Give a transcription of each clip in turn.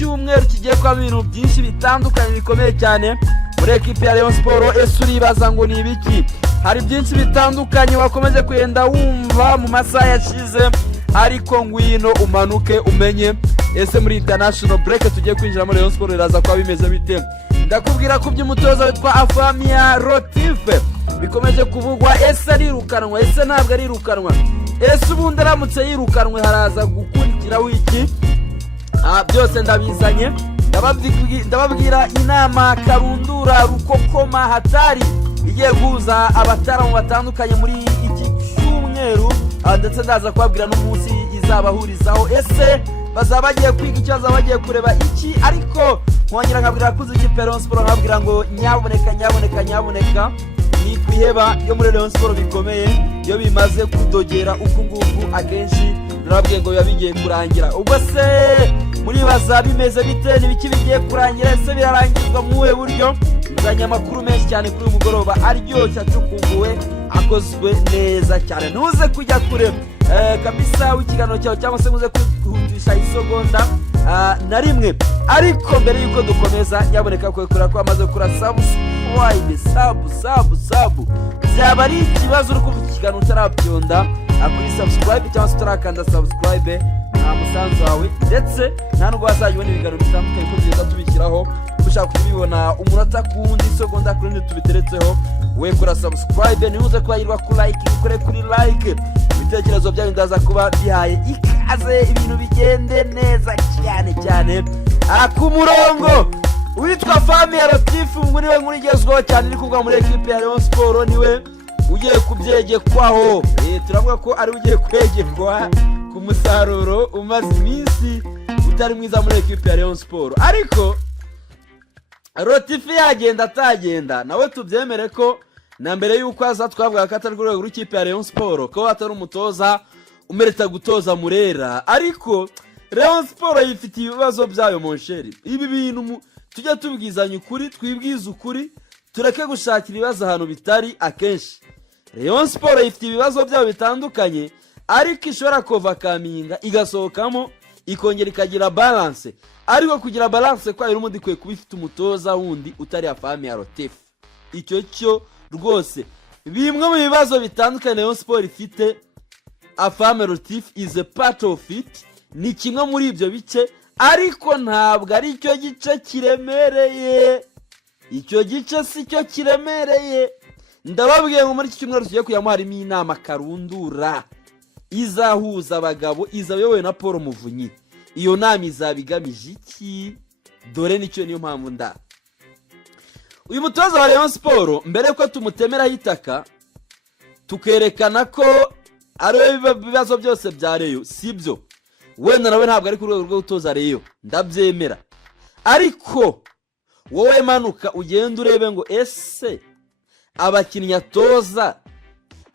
cyumweru kigiye kwa ibintu byinshi bitandukanye bikomeye cyane muri equipe ya Rayon Sport. Ese uribaza ngo ni ibiki? Hari byinshi bitandukanye wakomeje kugenda wumva mu masaha yashize, ariko ngwino umanuke umenye ese muri international break tugiye kwinjira muri Rayon Sport iraza kwa bimeze bite. Ndakubwira ko by'umutoza witwa Afamia Rotife bikomeje kuvugwa, ese arirukanwa ese ntabwo arirukanwa, ese ubundi aramutse yirukanwe haraza gukurikiraho iki? Byose ndabizanye, ndababwira inama karundura rukokoma hatari igiye guhuza abataramu batandukanye muri iki cyumweru, ndetse ndaza kubabwira n'umunsi izabahurizaho. Ese bazaba bagiye kwiga icyo, bazaba bagiye kureba iki? Ariko nkongera nkabwira kuzi ikipe Rayon Sport, nkabwira ngo nyaboneka ni kwiheba yo muri Rayon Sport bikomeye iyo bimaze kudogera uku nguku akenshi narabwiye ngo biba bigiye kurangira. Ubwo se muribaza bimeze bite? Nibiki bigiye kurangira? Ese birarangizwa mu buhe buryo? Nzanye amakuru menshi cyane kuri uyu mugoroba aryoshye acukumbuwe akozwe neza cyane, ntuze kujya kure kabisa w'ikiganiro cyawe, cyangwa se muze kwihundisha isogonda na rimwe. Ariko mbere yuko dukomeza nyaboneka kwekura ko amaze gukora subscribe byaba ari ikibazo uri kumva ikiganiro utarabyonda kuri subscribe, cyangwa se utarakanda subscribe nta musanzu wawe, ndetse nta nubwo wazajya ubona ibiganiro bitandukanye ko tugenda tubishyiraho. Ushaka kubibona umunota ku wundi, isegonda ku rundi tubiteretseho, we kora subscribe, ntihuze kwayirwa ku like, ukore kuri like. Ibitekerezo byawe ndaza kuba bihaye ikaze, ibintu bigende neza cyane ku murongo. Witwa Afamia Rotife ngo niwe nkuru igezweho cyane iri kuvuga muri equipe ya Rayon Sport, niwe ugiye kubyegekwaho. Turavuga ko ari ugiye kwegekwa ku musaruro umaze iminsi utari mwiza muri equipe ya Rayon Sport. Ariko Rotife yagenda atagenda nawe tubyemere ko na mbere yuko aza twavuga ko atari rwego rw'ikipe ya Rayon Sport, ko atari umutoza umerita gutoza Murera. Ariko Rayon Sport yifitiye ibibazo byayo monsheri. Ibi bintu tujya tubwizanya ukuri, twibwiza ukuri, tureke gushakira ibibazo ahantu bitari akenshi. Rayon Sport yifitiye ibibazo byayo bitandukanye, ariko ishobora kova kaminga igasohokamo ikongera ikagira balance. Ariko kugira balance kwa irumundi kwe kubifite umutoza wundi utari Afamia Rotife. Icyo cyo rwose bimwe mu bibazo bitandukanye Rayon Sport ifite, Afamia Rotife is a part of it, ni kimwe muri ibyo bice, ariko ntabwo ari cyo gice kiremereye. Icyo gice si cyo kiremereye. Ndababwiye ngo muri iki cyumweru tugiye kujyamo harimo inama karundura izahuza abagabo, izayobowe na Paul Muvunyi. Iyo nama izabigamije iki? Dore nicyo niyo mpamvu uyu mutoza wa Rayon Sport mbere yuko tumutemera hitaka tukerekana ko ari ibibazo byose bya Rayon, sibyo. Wenda nawe ntabwo ari ku rwego rwo gutoza Rayon, ndabyemera. Ariko wowe manuka ugenda urebe ngo ese abakinnyi atoza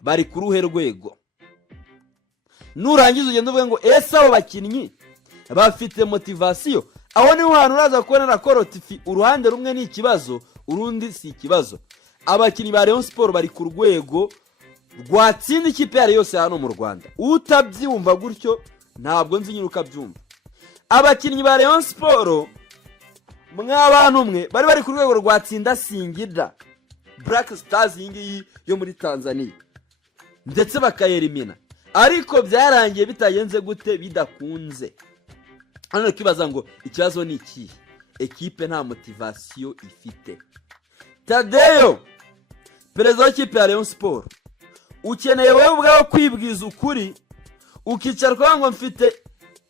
bari ku ruhe rwego. Nurangiza ugenda uvuga ngo ese abo bakinnyi bafite motivation. Aho niho hantu uraza kubonera ko Rotife uruhande rumwe ni ikibazo, urundi si ikibazo. Abakinnyi ba Rayon Sport bari ku rwego rwatsinda ikipe yari yose hano mu Rwanda. Utabyumva gutyo ntabwo nzi nyine ukabyumva. Abakinnyi ba Rayon Sport mw'abantu mwe bari ku rwego rwatsinda Singida Black Stars yingiyi yo muri Tanzania, ndetse bakayerimina. Ariko byarangiye bitagenze gute? Bidakunze. Hano kibaza ngo ikibazo ni iki? Equipe nta motivation ifite. Tadeyo, perezida w'ikipe ya Rayon Sport, ukeneye wowe ubwawe kwibwiza ukuri, ukicara kwa ngo mfite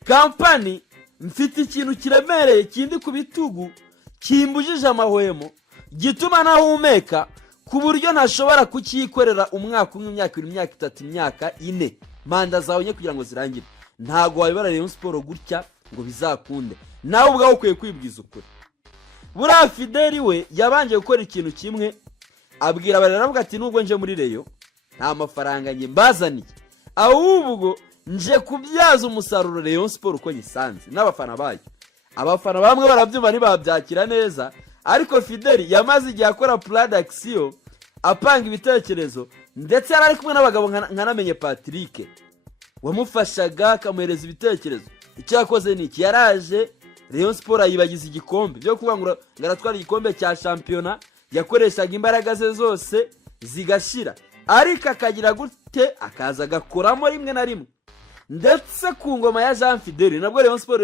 company, mfite ikintu kiremereye kindi ku bitugu, kimbujije amahwemo, gituma nahumeka ku buryo ntashobora kukikorera umwaka umwe, imyaka 2, imyaka 3, imyaka 4 manda zawe nye kugira ngo zirangire. Ntago wabibara Rayon Sport gutya ngo bizakunde. Nawe ubwawe ukwiye kwibwiza ukuri. Buriya Fideli we yabanje gukora ikintu kimwe, abwira abararavuga ati nubwo nje muri Rayon nta mafaranga nge mbazaniye, ahubwo nje kubyaza umusaruro Rayon Sport uko nyisanze n'abafana bayo. Abafana bamwe barabyumva ntibabyakira neza, ariko Fideli yamaze igihe akora plan d'action, apanga ibitekerezo, ndetse yari ari kumwe n'abagabo nkanamenye Patrick wamufashaga akamuhereza ibitekerezo. Icyo yakoze ni iki? Yaraje Rayon Sport ayibagiza igikombe byo kuvuga ngo ngaratwara igikombe cya shampiyona yakoreshaga imbaraga ze zose zigashira, ariko akagira gute akaza agakoramo rimwe na rimwe. Ndetse ku ngoma ya Jean Fidele nabwo Rayon Sport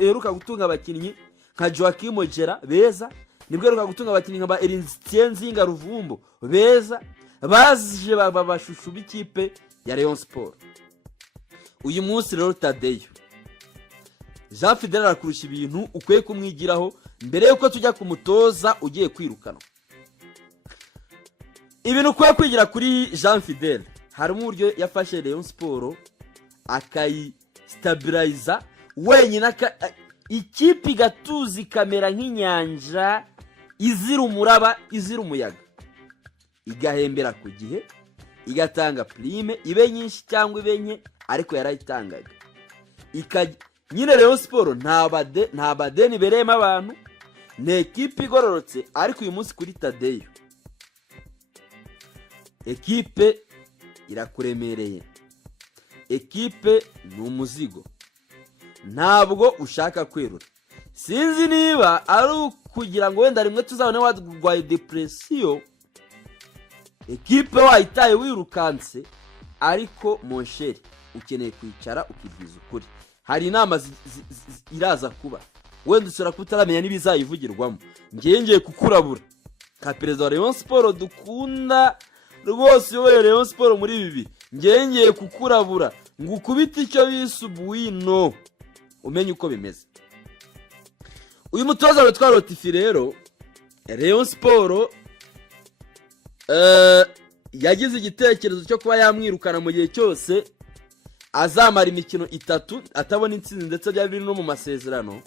iheruka gutunga abakinnyi nka Joachim Ojera beza, nibwo iheruka gutunga abakinnyi nka Ernestien Nzinga Ruvumbo beza, baje babashushu b'ikipe ya Rayon Sport. Uyu munsi rero Tadeyo Jean Fidele arakurusha ibintu ukwiye kumwigiraho mbere yuko tujya kumutoza ugiye kwirukanwa. Ibintu ukwiye kwigira kuri Jean Fidele harimo uburyo yafashe Rayon Sport akayistabiliza wenyine, ikipe igatuza kamera nk'inyanja izira umuraba izira umuyaga, igahembera ku gihe, igatanga prime ibe nyinshi cyangwa ibe nke, ariko yarayitangaga. Nyine Rayon Sport nta badeni bereyemo abantu, ni ekipe igororotse. Ariko uyu munsi kuri Tadeyo ekipe irakuremereye, ekipe ni umuzigo, ntabwo ushaka kwerura. Sinzi niba ari ukugira ngo wenda rimwe tuzabone warwaye depression, ekipe wayitaye wirukanse, ariko monsheri ukeneye kwicara ukibwiza ukuri. Hari inama iraza kuba wenda usura kutaramenya n'ibizayivugirwamo. Ngiye kukurabura ka perezida wa Rayon Sport dukunda rwose, yowe Rayon Sport muri bibi, ngiye kukurabura ngo ukubite icyo bisubuino umenye uko bimeze. Uyu mutoza witwa Rotifi rero Rayon Sport yagize igitekerezo cyo kuba yamwirukana mu gihe cyose azamara imikino 3 atabona intsinzi, ndetse bya biri no mu masezerano.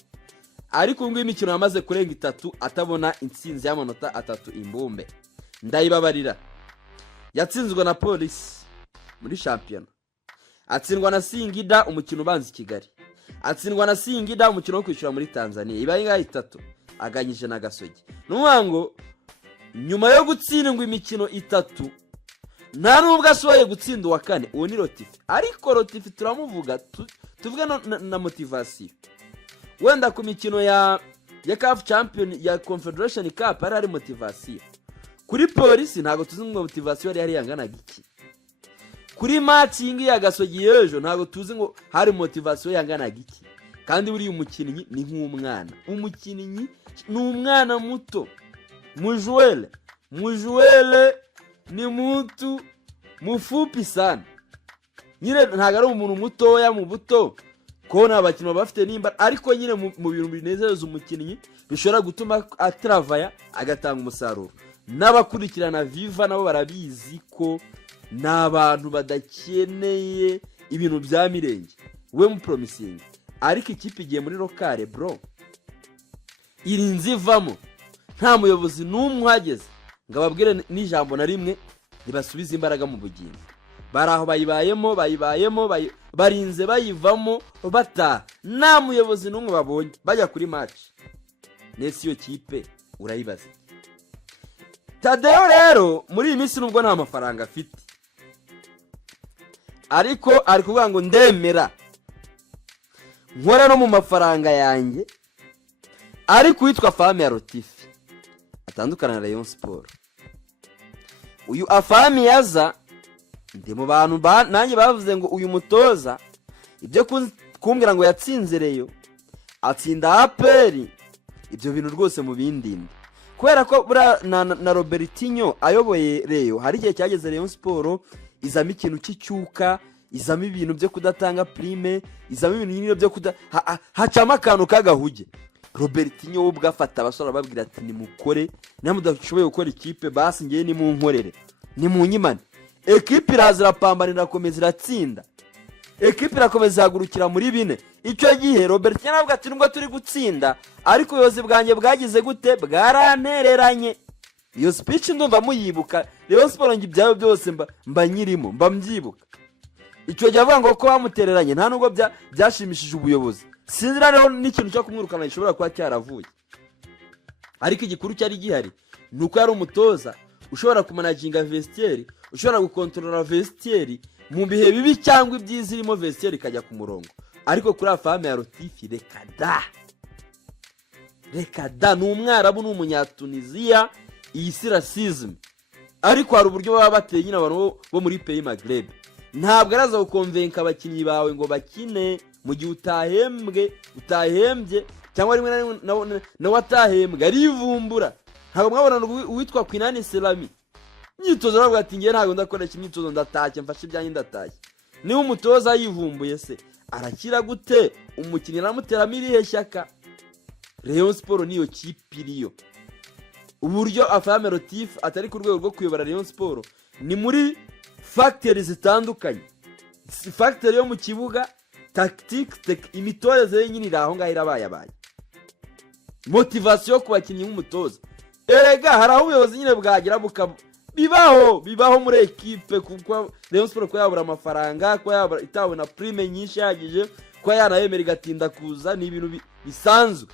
Ariko ngo imikino yamaze kurenga 3 atabona intsinzi y'amanota 3 imbumbe. Ndayibabarira, yatsinzwe na Police muri shampiyona, atsindwa na Singida umukino ubanza i Kigali, atsindwa na Singida umukino wo kwishyura muri Tanzania, ibaye ngaho 3 aganyije na Gasogi. N'uwango nyuma yo gutsindwa imikino 3 nta nubwo ashoboye gutsinda uwa 4, uwo ni Rotifi. Ariko Rotifi turamuvuga tuvuga na motivation. Wenda ku mikino ya CAF Champion ya Confederation Cup ari motivation. Kuri Police ntago tuzi ngo motivation yari yangana giki. Kuri matching ya Gasogi yejo ntago tuzi ngo hari motivation yangana giki. Kandi buri umukinnyi ni nk'umwana, umukinnyi ni umwana muto, mujuele ni mtu mufupi sana. Nyine ntago ari umuntu mutoya mu buto kona abakinnyi bafite nimba, ariko nyine mu bintu binezeza umukinnyi bishobora gutuma atravaya agatanga umusaruro. N'abakurikirana Viva nabo barabizi ko n'abantu badakeneye ibintu bya mirenge, we mu promising. Ariko ikipe igiye muri locale bro, irinzi ivamo nta muyobozi n'umwe uhageze ngo ababwire n'ijambo na rimwe ntibasubize imbaraga mu bugingo. Baraho bayibayemo barinze bayivamo bata, nta muyobozi n'umwe babonye bajya kuri match. Nese iyo kipe urayibaza. Tadeyo rero muri iyi minsi nubwo nta mafaranga afite, ariko ari kuvuga ngo ndemera nkora no mu mafaranga yanjye, ariko witwa Afami ya Rotifi atandukana na Rayon Sport. Uyu Afami yaza ndi mu bantu nanjye bavuze ngo uyu mutoza ibyo kumbwira ngo yatsinze Rayon atsinda APR, ibyo bintu rwose mu bindinde. Kubera ko na Robertinho ayoboye Rayon hari igihe cyageze Rayon Sport izamo ikintu cy'icyuka, izamo ibintu byo kudatanga prime, izamo ibintu nyine byo hacama akantu kagahuge. Robertinho ubwo afata abasora babwira ati nimukore, namudashoboye gukora ikipe basi ngiye ni mu nkorere, ni mu nyimane. Ekipe irazira pambanira komeza iratsinda, ekipe irakomeza hagurukira muri 4. Icyo gihe Robertinho avuga ati nubwo turi gutsinda ariko ubuyobozi bwanjye bwagize gute, bwarantereranye. Iyo speech ndumva muyibuka, Rayon Sport ngi byayo byose mba nyirimo mba mbyibuka. Icyo gihe avuga ngo ko bamutereranye nta nubwo byashimishije ubuyobozi. Sinzira rero n'ikintu cyo kumwirukana gishobora kuba cyaravuye, ariko igikuru cyari gihari nuko yari umutoza ushobora kumanaginga vestiaire, ushobora gukontrola vestiaire mu bihe bibi cyangwa ibyiza irimo vestiaire ikajya ku murongo. Ariko kuri Afami ya Rotifi reka da reka da ni umwarabu n'umunyatuniziya, iyi si racism. Ariko hari uburyo baba bateye nyine abantu bo muri pays Maghreb. Ntabwo araza gukonvenka abakinnyi bawe ngo bakine mu gihe utahembye cyangwa rimwe na watahembwe arivumbura. Ntabwo mwabona uwitwa Kwinani Selami imyitozo aravuga ati ngiye ntabwo ndakoresha imyitozo ndatashye mfashe ibyanjye ndatashye. Niba umutoza yivumbuye se arakira gute? Umukinnyi aramuteramo irihe shyaka? Rayon Sport niyo kipe iriyo. Uburyo Afame Rotif atari ku rwego rwo kuyobora Rayon Sport ni muri factors zitandukanye. Factor yo mu kibuga, tactics, imitoreze yenyine iraho ngaho irabaye. Motivation ku bakinnyi nk'umutoza. Erega hari aho ubuyobozi nyine bwagira bibaho muri equipe kuko Rayon Sport ko yabura amafaranga, ko yabura itabona prime nyinshi yagije, ko yanayemera igatinda kuza, ni ibintu bisanzwe.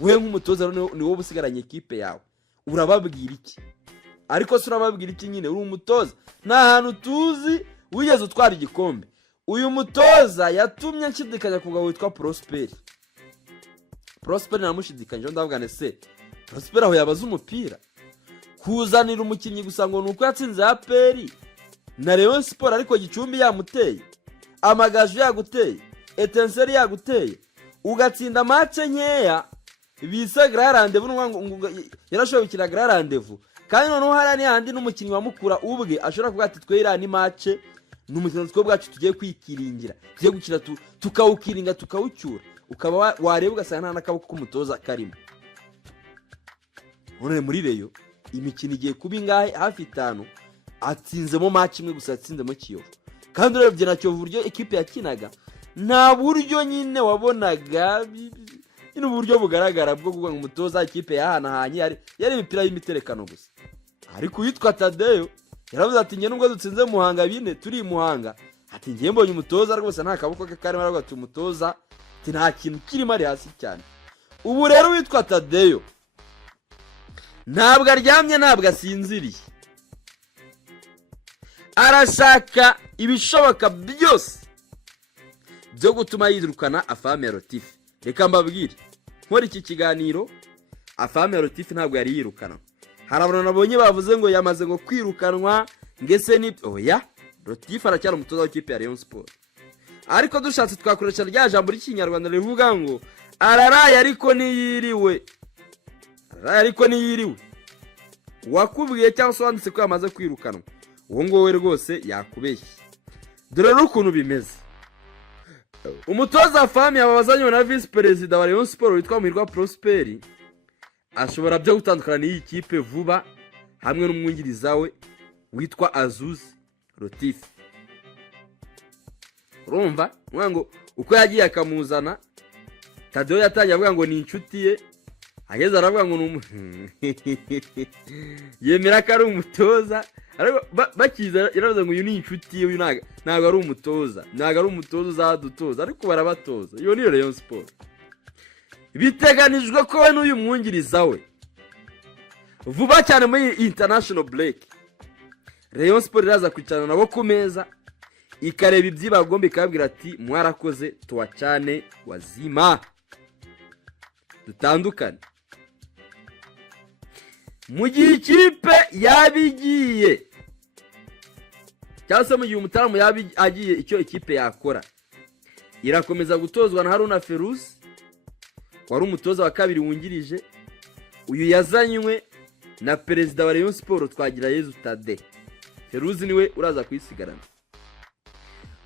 Wewe nk'umutoza ni wowe usigaranye equipe yawe. Urababwira iki? Ariko se urababwira iki nyine? Uri umutoza nta hantu tuzi wigeze utwara igikombe. Uyu mutoza yatumye nshidikanya kugabo witwa Prosper namushidikanye ndavuga se Prosper aho yabaza umupira kuzanira umukinnyi gusa ngo nuko yatsinze APR na Rayon Sport, ariko Gicumbi yamuteye, Amagaju yaguteye, Etincelle yaguteye, ugatsinda match nkeya bise grand rendez-vous yarashoboye gukina grand rendez-vous. Kandi noneho harani handi n'umukinnyi wamukura ubwe ashobora kuvuga ati twe irani match n'umukino two bwacu tugiye kwikiringira, tugiye gukina tukawukiringa tukawucyura, ukaba wareba ugasanga nta nakaboko k'umutoza karimo. None muri Reyo imikino igiye kuba ingahe hafi 5 atsinzemo match imwe gusa atsinzemo Kiyovu. Kandi urebye na Kiyovu buryo equipe yakinaga nta buryo nyine wabonaga ino buryo bugaragara bwo kuvuga ngo umutoza ikipe yahanahanye yari imipira y'imiterekano gusa. Ariko yitwa Tadeyo yaravuze ati nge nubwo dutsinze Muhanga 4 turi Muhanga, ati ngiye mbonye umutoza rwose nta kaboko ke karimo, aravuga ati umutoza ati nta kintu kirimo ari hasi cyane. Ubu rero witwa Tadeyo ntabwo aryamye, ntabwo asinziriye, arashaka ibishoboka byose byo gutuma yirukana Afame Rotif. Reka mbabwire nkora iki kiganiro, Afame Rotif ntabwo yari yirukana. Hari abantu nabonye bavuze ngo yamaze ngo kwirukanwa ngese ni oya, Rotif aracyari umutoza w'ikipe ya Rayon Sport. Ariko dushatse twakoresha rya jambo ry'ikinyarwanda rivuga ngo araraye ariko niyiriwe. Ariko niyiriwe. Wakubwiye cyangwa se wanditse ko yamaze kwirukanwa, uwo ngowe rwose yakubeshye. Dore n'ukuntu bimeze. Umutoza Afame yababazanye na vice president wa Rayon Sport witwa Muhirwa Prosper ashobora byo gutandukana n'iyi kipe vuba, hamwe n'umwungiriza we witwa Azuz Rotif. Urumva ngo uko yagiye akamuzana, Tadeyo yatangiye avuga ngo ni inshuti ye, ageze aravuga ngo yemera ko ari umutoza, ariko bakiza yaravuze ngo uyu ni inshuti ye, uyu ntago ari umutoza, ntago ari umutoza uzadutoza, ariko barabatoza. Iyo ni Rayon Sport. Biteganijwe ko we n'uyu mwungiriza we vuba cyane muri international break Rayon Sport iraza kwicarana nabo ku meza ikareba ibyibagomba, ikabwira ati mwarakoze tuwacane wazima dutandukane. Mu gihe ikipe yabigiye cyangwa se mu gihe umutaramu yabigiye, icyo ikipe yakora irakomeza gutozwa na Haruna Feruz wari umutoza wa kabiri wungirije. Uyu yazanywe na perezida wa Rayon Sport Twagirayezu Tade. Feruz niwe uraza kwisigarana.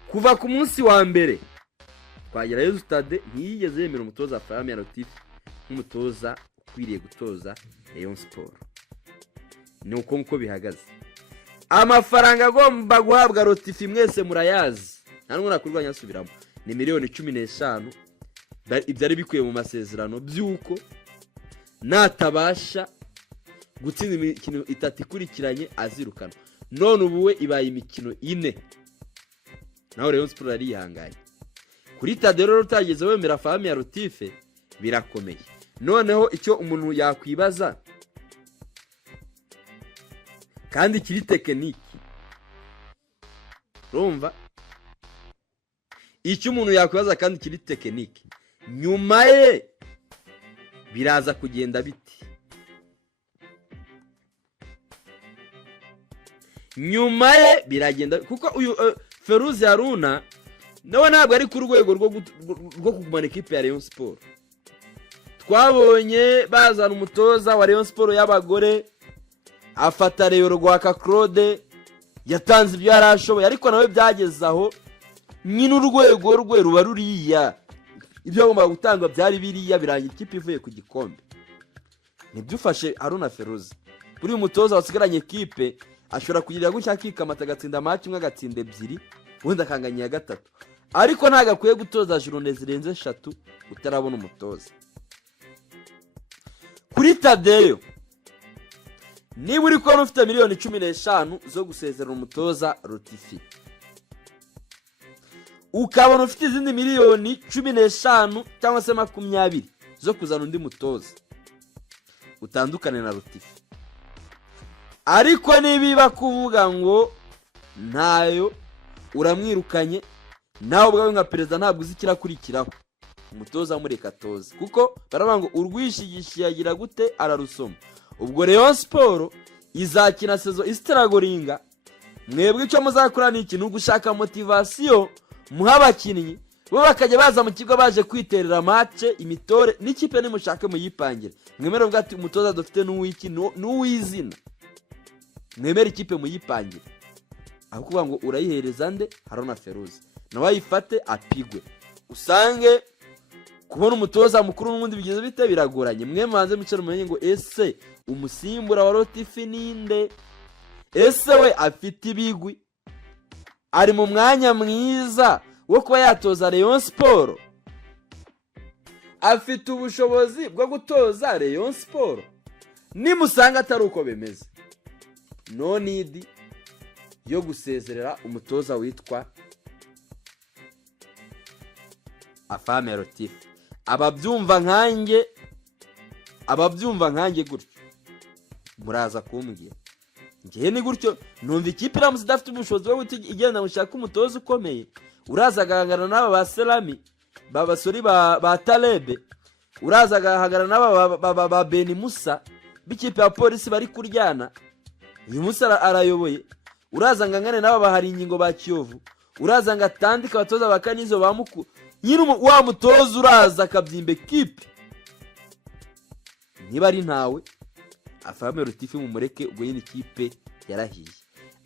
Kuva ku munsi wa mbere Twagirayezu Tade ntiyigeze yemera umutoza Afame Rotif nk'umutoza ukwiriye gutoza Rayon Sport. Ni uko nko bihagaze. Amafaranga agomba guhabwa Rotif mwese murayazi, nta n'umwe nakurwanya asubiramo, ni miliyoni 15 ibyari bikuye mu masezerano byuko natabasha gutsinda imikino 3 ikurikiranye azirukana. None ubu we ibaye imikino 4 naho Rayon Sport ari yihanganye. Kuri Tadeyo rero utageze wemera Afame Rotif birakomeye. Noneho icyo umuntu yakwibaza kandi kiri tekiniki, urumva icyo umuntu yakwibaza kandi kiri tekiniki, nyuma ye biraza kugenda biti. Nyuma ye biragenda kuko uyu Feruzi Haruna nawe ntabwo ari ku rwego rwo kugumana ikipe ya Rayon Sport. Twabonye bazana umutoza wa Rayon Sport y'abagore afata Rayon Rwaka Claude yatanze ibyo yarashoboye, ariko nawe byageze aho nyine urwego rwe ruba ruriya, ibyo agomba gutanga byari biriya, birangira ikipe ivuye ku gikombe. Ntibyufashe Haruna Feruzi. Kuri uyu mutoza wasigaranye ikipe ashobora kugira gutya akikamata agatsinda match imwe agatsinda ebyiri wenda akanganya ya gatatu, ariko ntago akwiye gutoza journée zirenze 3 utarabona umutoza. Kuri Tadeyo niba uri ko ufite miliyoni 15 zo gusezera umutoza Rotifi, ukabona ufite izindi miliyoni 15 cyangwa se 20 zo kuzana undi mutoza, utandukane na Rotifi. Ariko nibiba kuvuga ngo ntayo uramwirukanye, nawe ubwawe nka perezida ntabwo uzikirakurikiraho, umutoza mureka toza, kuko baravuga ngo urwishigishiye agira gute ararusoma. Ubwo Rayon Sport izakina sezo istragoringa, mwebwe icyo muzakora ni iki? Nugushaka motivation muha abakinnyi bo bakajya baza mu kigo baje kwiterera match imitore n'ikipe nimushake muyipangire. Mwemere bwa ati umutoza dufite n'uwiki n'uwizina, mwemere ikipe muyipangire, aho kuvuga ngo urayihereza nde Haruna Feruzi nawe ayifate apigwe. Usange kubona umutoza mukuru n'undi bigeze bite biragoranye. Mwe manze mucero mumenye ngo ese umusimbura wa Rotifi ninde, ese we afite ibigwi, ari mu mwanya mwiza wo kuba yatoza Rayon Sport, afite ubushobozi bwo gutoza Rayon Sport. Nimusanga atari uko bemeze, no need yo gusezerera umutoza witwa Afame Rotifi. Ababyumva nkanjye gutyo muraza kumbwira. Ngiye ni gutyo numva ikipe iramutse idafite ubushobozi bwo igenda gushaka umutoza ukomeye, uraza agahangana n'aba ba Selami, babasori ba Talebe, uraza agahangana n'aba ba Beni Musa b'ikipe ya polisi bari kuryana. Uyu Musa arayoboye. Uraza ngangane n'aba bahari ingingo ba Kiyovu, uraza ngatandika abatoza bakanizo bamuku, nyine wa mutoza uraza akabyimbe kipe. Niba ari ntawe Afame Rotifi mu mureke, ubwo yini kipe yarahiye.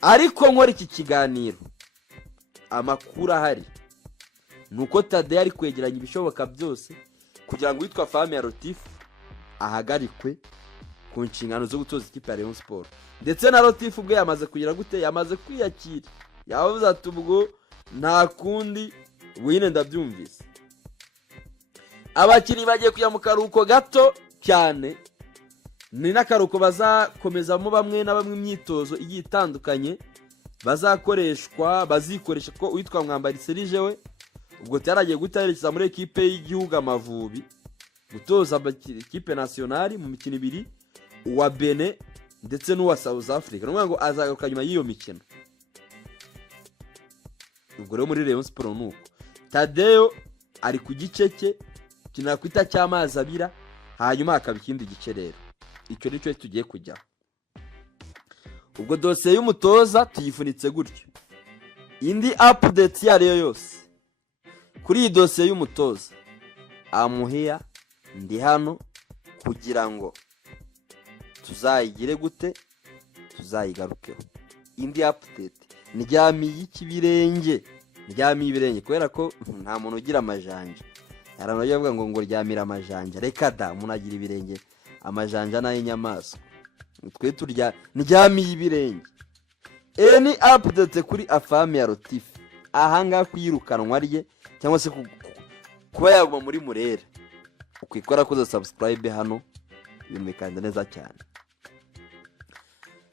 Ariko nkora iki kiganiro amakuru ahari nuko Tade ari kwegeranya ibishoboka byose kugira ngo witwa Afame Rotifi ahagarikwe ku nshingano zo gutoza ikipe ya Rayon Sport. Ndetse na Rotifi ubwe yamaze kugira gute, yamaze kwiyakira, yavuze ati ubwo nta kundi wine ndabyumvise. Abakinnyi bagiye kujya mu karuhuko gato cyane, ni n'akaruhuko bazakomezamo bamwe na bamwe imyitozo igiye itandukanye bazikoresha ko witwa Mwambari Serije we ubwo cyaragiye gutaherekeza muri ekipe y'igihugu Amavubi gutoza ikipe nationale mu mikino 2, uwa Benin ndetse n'uwa South Africa. N'umwe ngo azagaruka nyuma y'iyo mikino. Ubwo rero muri Rayon Sport nuko Tadeyo ari ku gice cye kinakwita cy'amazi abira, hanyuma akaba ikindi gice. Rero icyo nicyo tugiye kujya. Ubwo dosiye y'umutoza tuyifunitse gutyo. Indi update yariyo yose kuri iyi dosiye y'umutoza amuhiya ndi hano kugira ngo tuzayigire gute, tuzayigarukeho. Indi update ndyamiye ibirenge kubera ko nta muntu ugira amajanja. Yarano yavuga ngo ryamira amajanja, reka da umuntu agira ibirenge, amajanja n'ay'inyamaswa. Twe turya ndyamiye ibirenge. Any update kuri Afame Rotifi ahanga kwirukanwa rye cyangwa se kuba yaguma muri Murera, ukwikora kuza subscribe hano bimekanda neza cyane.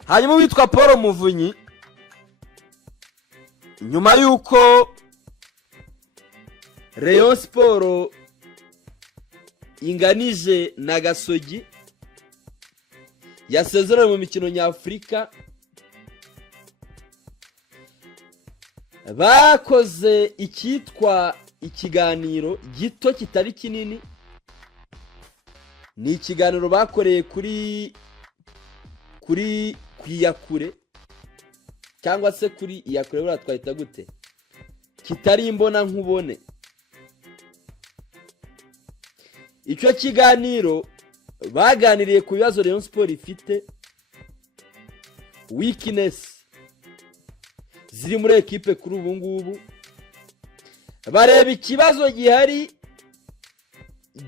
Hanyuma witwa Paul Muvunyi, nyuma yuko Rayon Sport inganije na Gasogi yasezeranye mu mikino nyafurika, bakoze ikitwa ikiganiro gito kitari kinini ni ikiganiro bakoreye kuri Iyakure cyangwa se kuri Iyakure buriya twahita gute, kitari imbona nkubone. Icyo kiganiro baganiriye ku bibazo Rayon Sport ifite, weakness ziri muri ekipe kuri ubu ngubu, bareba ikibazo gihari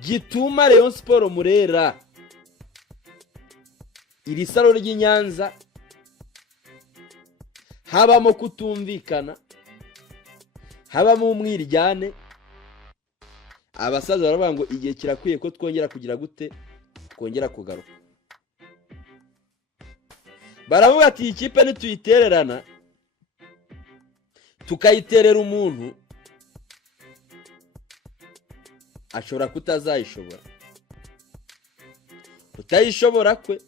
gituma Rayon Sport Murera iri saro ry'Inyanza habamo kutumvikana, habamo umwiryane. Abasaza baravuga ngo igihe kirakwiye ko twongera kugira gute, twongera kugaruka. Baravuga ati ikipe nituyitererana tukayiterera umuntu ashobora kutazayishobora, utayishobora kwe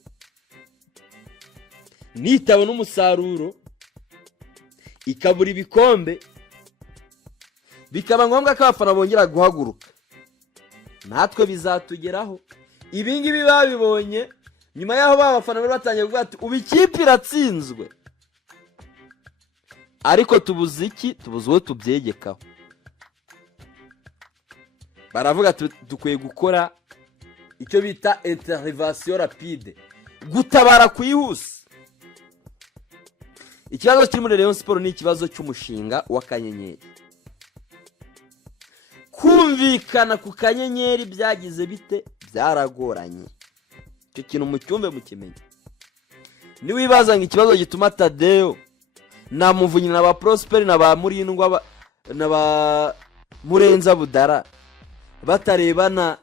nitabona umusaruro ikabura ibikombe, bikaba ngombwa ko abafana bongera guhaguruka, natwe bizatugeraho. Ibi ngibi babibonye nyuma yaho babafana bari batangiye kuvuga ati ubu ikipe iratsinzwe, ariko tubuze iki, tubuze uwo tubyegekaho. Baravuga ati dukwiye gukora icyo bita intervention rapide, gutabara kwihuse. Ikibazo kiri muri Rayon Sport ni ikibazo cy'umushinga w'akanyenyeri. Kumvikana ku kanyenyeri byagize bite, byaragoranye. Icyo kintu mu cyumbe mukimenye. Ni wibaza ngo ikibazo gituma Tadeo na Muvunyi na ba Prosper na ba Murindwa na ba Murenza Budara batarebana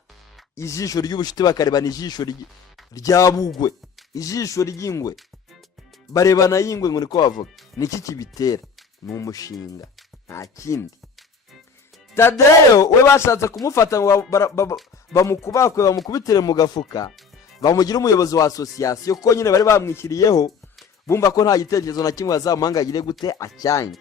ijisho ry'ubushiti, bakarebana ijisho rya Bugwe, ijisho ry'ingwe, barebana y'ingwe ngo niko bavuga. Niki kibitera? Ni umushinga, nta kindi. Tadeo we bashatse kumufata ngo bamukubakwe, bamukubitire mu gafuka, bamugira umuyobozi wa association, kuko nyine bari bamwishyiriyeho bumva ko nta gitekerezo na kimwe azamangagire gute acyange.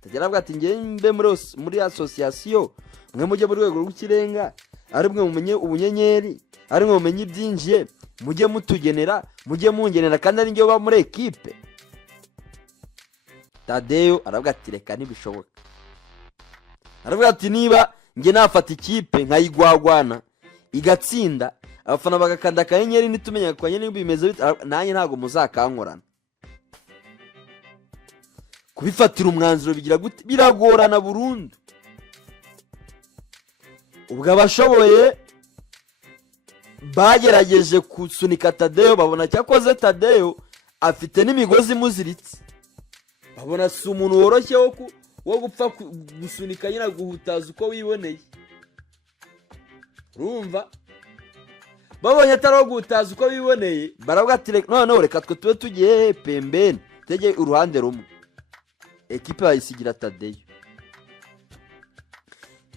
Tagera avuga ati ngiye mbe muri association, mwe mujye mu rwego rw'ikirenga, ari mwe mumenye ubunyenyeri, ari mwe mumenye ibyinjiye, mujye mutugenera, mujye mungenera, kandi ari ngiye ba muri equipe. Tadeo aravuga ati reka nibishoboka. Aravuga ati niba nge nafata ikipe nkayigwagwana igatsinda, abafana bagakanda akanyenyeri nitumenya ko nyine bimeze nanjye ntago muzakankorana. Kubifatira umwanzuro bigira gute, biragorana burundu. Ubwo abashoboye bagerageje kusunika Tadeo, babona cyakoze Tadeo afite n'imigozi muziritse, babona si umuntu woroshye wo gupfa gusunika nyina guhutaza uko wiboneye. Urumva babonye atari guhutaza uko wiboneye, baravuga ati none reka twe tube tugiye pembeni, tege uruhande rumwe. Ekipe bayisigira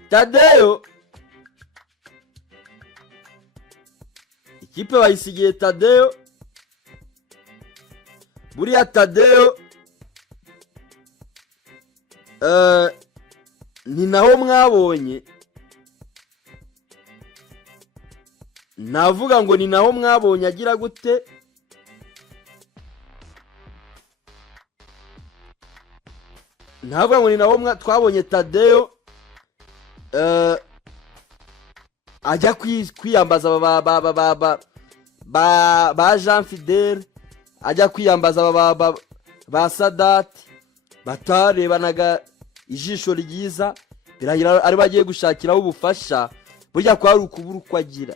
Tadeo ikipe bayisigiye Tadeo. Buriya Tadeo ni naho mwabonye, navuga ngo ni naho mwabonye agira gute, navuga ngo ni naho twabonye Tadeo ajya kwiyambaza ba Jean Fidel, ajya kwiyambaza ba Sadat, batarebanaga ijisho ryiza, biragira ari bagiye gushakiraho ubufasha, burya ko ari ukubura uko agira.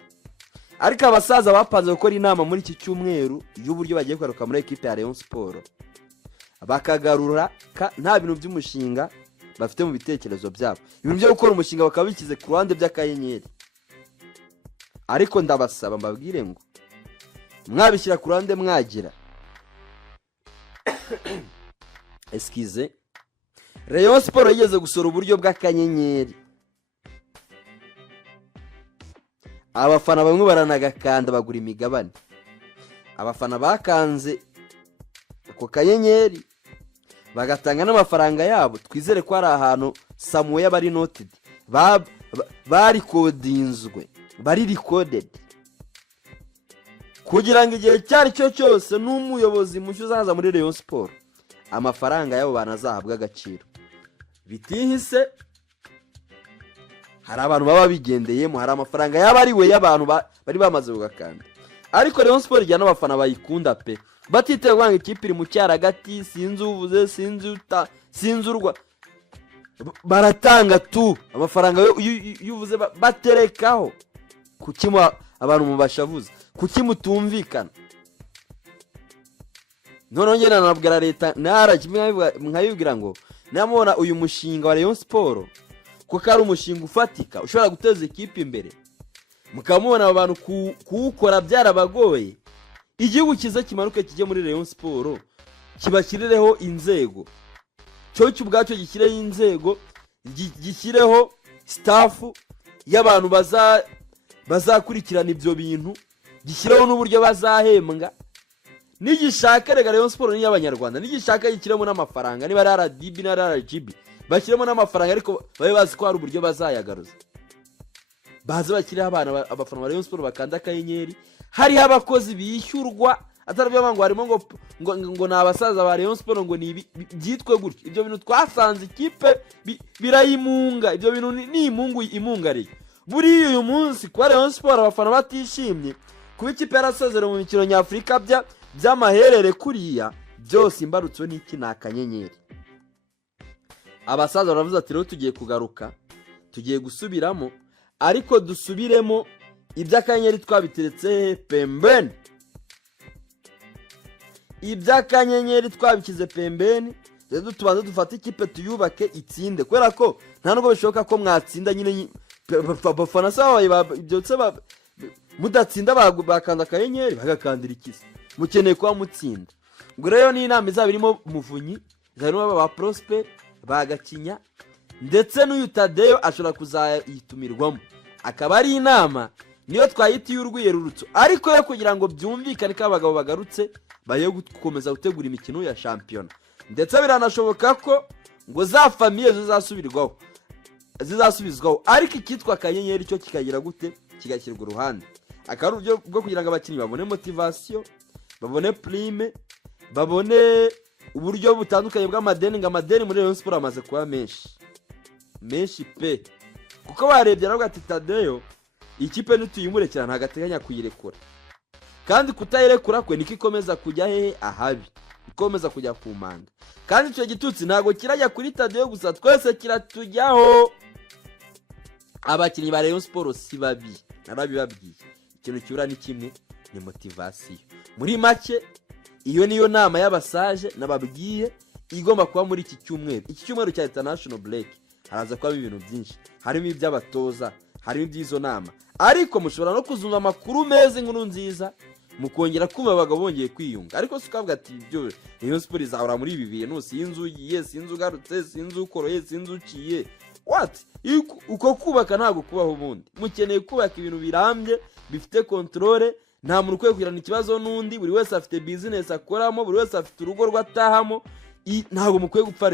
Ariko abasaza bapanze gukora inama muri iki cyumweru y'uburyo bagiye kwaruka muri equipe ya Rayon Sport, bakagarura nta bintu by'umushinga bafite mu bitekerezo byabo. Ibintu byo gukora umushinga bakaba bikize ku ruhande by'akanyenyeri. Ariko ndabasaba mbabwire ngo mwabishyira ku ruhande mwagira eskize Rayon Sport yigeze gusora uburyo bw'akanyenyeri, abafana bamwe baranagakanda bagura imigabane. Abafana bakanze ako kanyenyeri bagatanga n'amafaranga yabo, twizere ko ari ahantu Samuel bari noted, bari recorded, kugira ngo igihe cyari cyo cyose n'umuyobozi mushya uzaza muri Rayon Sport amafaranga yabo banazahabwa agaciro bitihise. Hari abantu baba bigendeyemo, hari amafaranga yaba ari we y'abantu bari bamaze kugakanda, ariko Rayon Sport ijya n'abafana bayikunda pe, batitewe kwanga ikipe iri mu cyaragati, sinzi uvuze sinzi urwa, baratanga tu amafaranga yuvuze baterekaho. Kukimwa abantu mubashavuza, kukimutumvikana. None ngena nabwira leta nara nkayibwira ngo namubona uyu mushinga wa Rayon Sport kuko ari umushinga ufatika ushobora guteza ikipe imbere, mukamubona abantu kuwukora byarabagoye, igihugu kiza kimanuke kijye muri Rayon Sport kibashirireho inzego, cyo cyubwacyo gishyireho inzego, gishyireho staff y'abantu bazakurikirana ibyo bintu, gishyireho n'uburyo bazahembwa. Nigishaka rega Rayon Sport ni y'abanyarwanda, nigishaka gikiremo n'amafaranga, niba ari RDB na RGB bashyiremo n'amafaranga, ariko babe bazi ko hari uburyo bazayagaruza, baze bakiriho abana abafana ba Rayon Sport bakanda akanyenyeri, hari abakozi bishyurwa atarabyo ngo harimo ngo nabasaza ba Rayon Sport ngo ni byitwe gutyo. Ibyo bintu twasanze ikipe birayimunga, ibyo bintu ni imungariye. Buri uyu munsi kwa Rayon Sport abafana batishimye kuba ikipe yarasezera mu mikino nyafrika by'amaherere kuriya, byose imbarutso n'iki nakanyenyeri. Abasaza baravuze ati rero tugiye kugaruka, tugiye gusubiramo, ariko dusubiremo iby'akanyenyeri twabiteretse pembeni, iby'akanyenyeri twabikize pembeni. Rero tubanze dufate ikipe tuyubake itsinde, kubera ko nta nubwo bishoboka ko mwatsinda nyine bafana sawa byotse mudatsinda bakanda akanyenyeri bagakandira ikisi, mukeneye kuba mutsinda. Ngo rero ni inama izaba irimo Muvunyi, izarimo ba Prosper bagakinya, ndetse n'uyu Tadeyo ashobora kuzayitumirwamo, akaba ari inama niyo twayitiye urwiyerurutso, ariko yo kugira ngo byumvikane ko abagabo bagarutse bayo gukomeza gutegura imikino ya shampiyona. Ndetse biranashoboka ko ngo za famiye zizasubizwaho, ariko ikitwa akanyenyeri cyo kikagira gute, kigashyirwa uruhande. Akaba uburyo bwo kugira ngo abakinnyi babone motivation, babone prime, babone uburyo butandukanye bw'amadeni. Ngo amadeni muri Rayon Sport amaze kuba menshi pe, kuko barebye nabwo ati Tadeyo ikipe nituyimurekera ntagateganya kuyirekura, kandi kutayirekura kwe niko ikomeza kujya hehe ahabi, ikomeza kujya ku manga. Kandi icyo gitutsi ntago kirajya kuri Tadeyo gusa, twese kiratujyaho. Abakinnyi ba Rayon Sport si babi, narabibabwiye, ikintu cyura ni kimwe, ni motivation. Muri make iyo niyo nama y'abasaje nababwiye igomba kuba muri iki cyumweru cya international break. Haraza kuba ibintu byinshi, harimo iby'abatoza, harimo iby'izo nama, ariko mushobora no kuzunga amakuru meza, inkuru nziza, mukongera kumva abagabo bongeye kwiyunga. Ariko sukavuga ati ibyo Rayon Sport izahora muri ibi bintu, sinzi ugiye, sinzi ugarutse, sinzi ukoroye, sinzi uciye, what? Uko kubaka ntago kubaho ubundi, mukeneye kubaka ibintu birambye bifite controle. Nta muntu ukwiye kugirana ikibazo n'undi, buri wese afite business akoramo, buri wese afite urugo rwatahamo, ntago mukwiye gupfa.